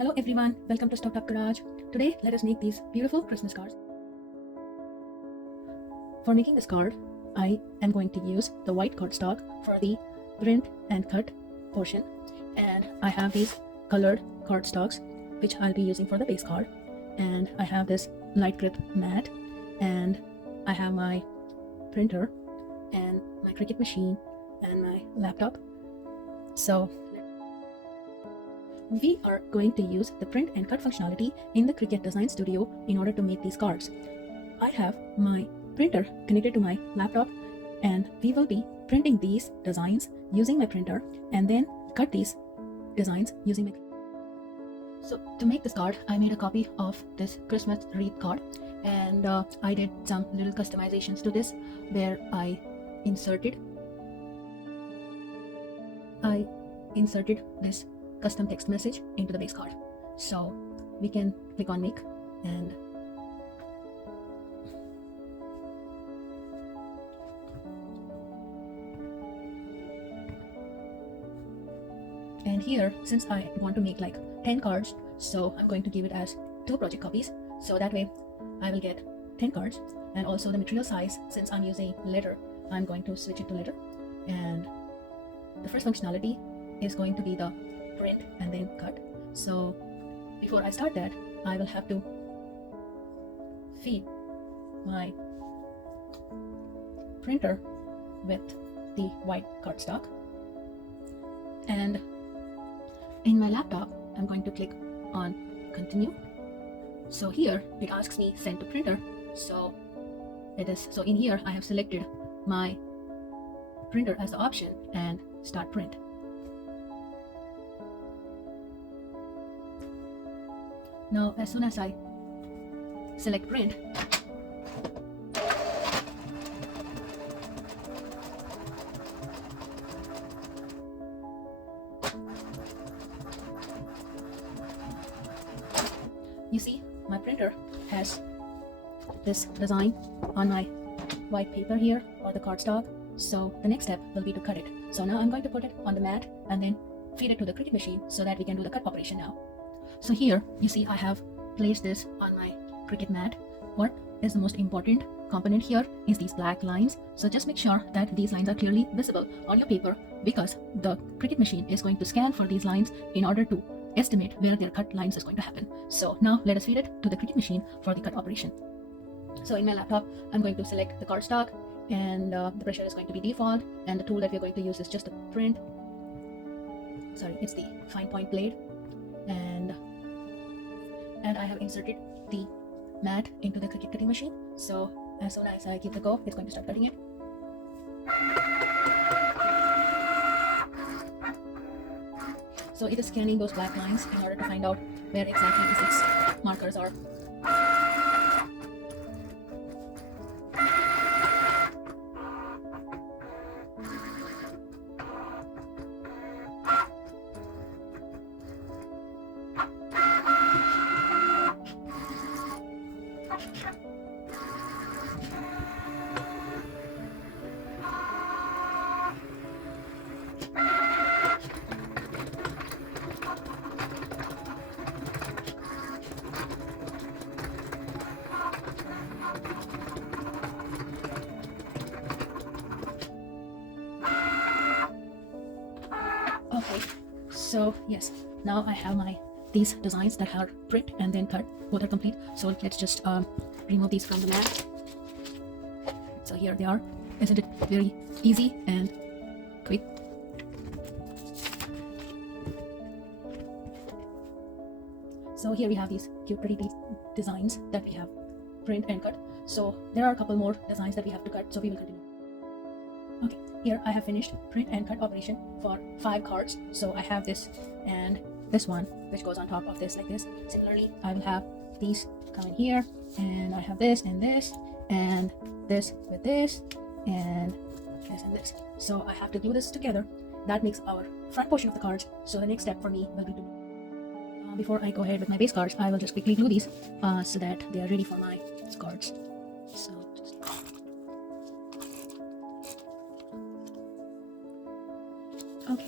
Hello everyone, welcome to StoveTop-Garage. Today let us make these beautiful Christmas cards. For making this card, I am going to use the white cardstock for the print and cut portion, and I have these colored cardstocks which I'll be using for the base card, and I have this light grip mat, and I have my printer and my Cricut machine and my laptop. So we are going to use the print and cut functionality in the Cricut Design Studio in order to make these cards. I have my printer connected to my laptop, and we will be printing these designs using my printer and then cut these designs using my. So to make this card, I made a copy of this Christmas wreath card, and I did some little customizations to this where I inserted this custom text message into the base card. So we can click on make, and here, since I want to make like 10 cards, so I'm going to give it as 2 project copies, so that way I will get 10 cards. And also the material size, since I'm using letter, I'm going to switch it to letter. And the first functionality is going to be the print and then cut. So before I start that, I will have to feed my printer with the white cardstock, and in my laptop I'm going to click on continue. So here it asks me send to printer, so in here I have selected my printer as the option and start print. Now as soon as I select print, you see my printer has this design on my white paper here, or the cardstock. So the next step will be to cut it. So now I'm going to put it on the mat and then feed it to the Cricut machine so that we can do the cut operation now. So here you see I have placed this on my Cricut mat. What is the most important component here is these black lines. So just make sure that these lines are clearly visible on your paper, because the Cricut machine is going to scan for these lines in order to estimate where their cut lines is going to happen. So now let us feed it to the Cricut machine for the cut operation. So in my laptop I'm going to select the cardstock, and the pressure is going to be default, and the tool that we're going to use is just the print. Sorry, it's the fine point blade, and I have inserted the mat into the Cricut cutting machine. So as soon as I give the go, it's going to start cutting it. So it is scanning those black lines in order to find out where exactly its markers are. Okay, so yes, now I have these designs that are print and then cut, both are complete. So let's just remove these from the mat. So here they are. Isn't it very easy and quick? So here we have these cute pretty designs that we have print and cut. So there are a couple more designs that we have to cut, so we will continue. Okay, here I have finished print and cut operation for 5 cards. So I have this and this one which goes on top of this like this. Similarly, I will have these come in here, and I have this and this and this with this and this and this. So I have to glue this together. That makes our front portion of the cards. So the next step for me will be to before I go ahead with my base cards, I will just quickly glue these so that they are ready for my cards. So just okay.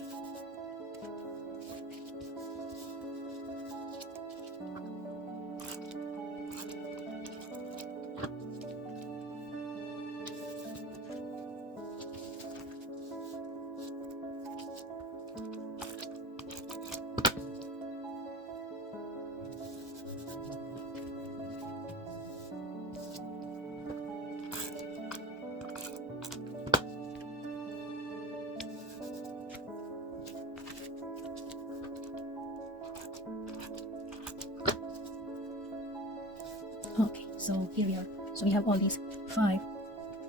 Okay, so here we are. So we have all these 5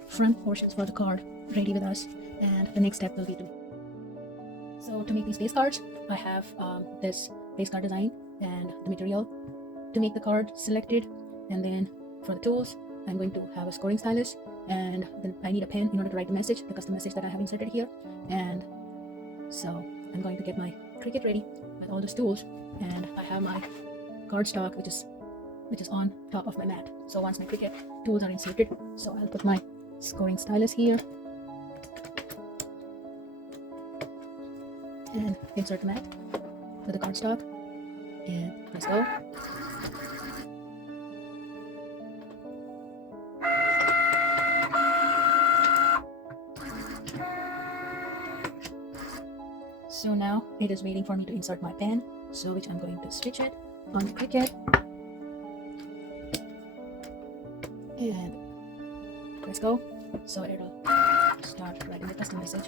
front portions for the card ready with us, and the next step will be to. So to make these base cards, I have this base card design and the material to make the card selected, and then for the tools, I'm going to have a scoring stylus, and then I need a pen in order to write the message, the custom message that I have inserted here. And so I'm going to get my Cricut ready with all those tools, and I have my cardstock which is on top of my mat. So once my Cricut tools are inserted, so I'll put my scoring stylus here and insert the mat with the cardstock, and let's go. So now it is waiting for me to insert my pen, so which I'm going to switch it on the Cricut, and let's go. So it'll start writing the custom message.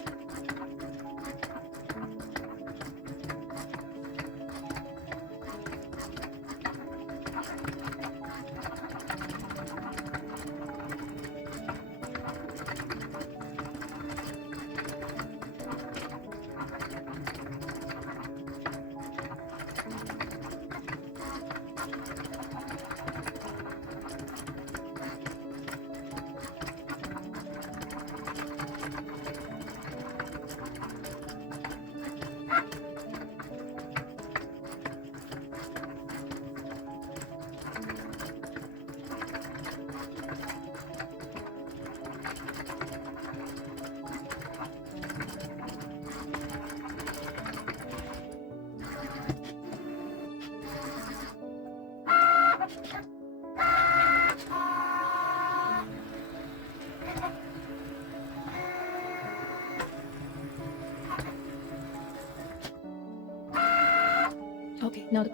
Okay, now the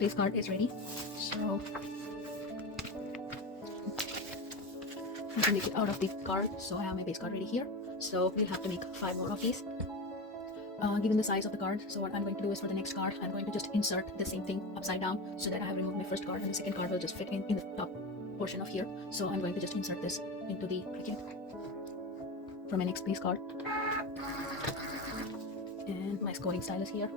base card is ready. So I can make it out of the card. So I have my base card ready here. So we'll have to make 5 more of these. Given the size of the card, so what I'm going to do is for the next card, I'm going to just insert the same thing upside down so that I have removed my first card, and the second card will just fit in the top portion of here. So I'm going to just insert this into the Cricut for my next base card, and my scoring stylus here.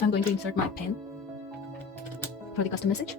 I'm going to insert my pen for the custom message.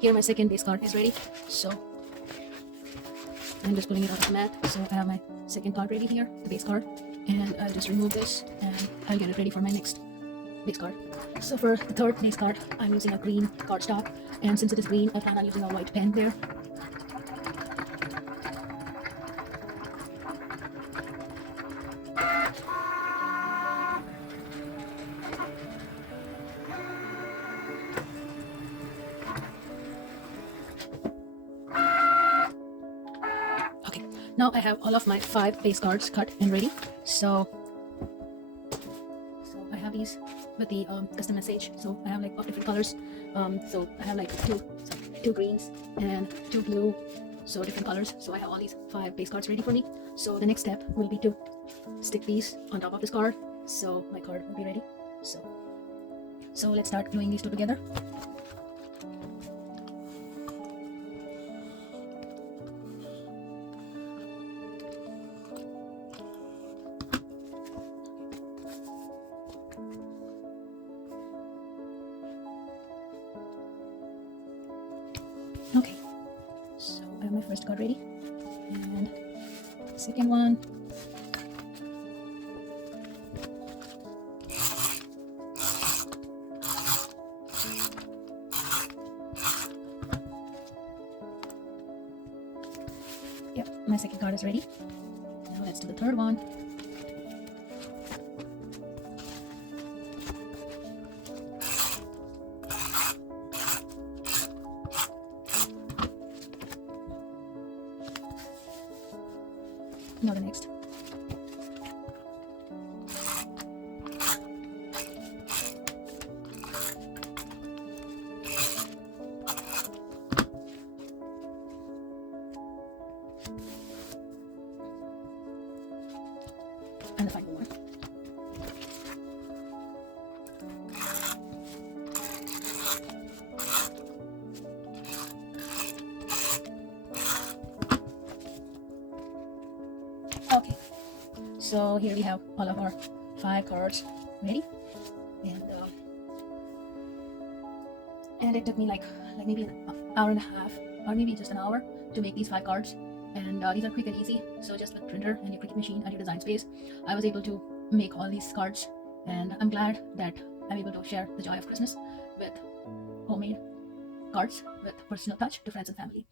Here my second base card is ready, so I'm just pulling it out of the mat. So I have my second card ready here, the base card, and I'll just remove this and I'll get it ready for my next base card. So for the third base card, I'm using a green cardstock, and since it is green, I plan on using a white pen there. Now I have all of my 5 base cards cut and ready. So I have these with the custom message. So I have like of different colors. So I have like two greens and 2 blue so different colors. So I have all these 5 base cards ready for me. So the next step will be to stick these on top of this card, so my card will be ready. So let's start gluing these two together. Okay, so I have my first card ready, and second one. Yep, my second card is ready. Now let's do the third one. Now the next. And the final one. Okay, so here we have all of our 5 cards ready, and it took me like maybe an hour and a half, or maybe just an hour, to make these 5 cards. And these are quick and easy, so just with printer and your Cricut machine and your design space, I was able to make all these cards, and I'm glad that I'm able to share the joy of Christmas with homemade cards with personal touch to friends and family.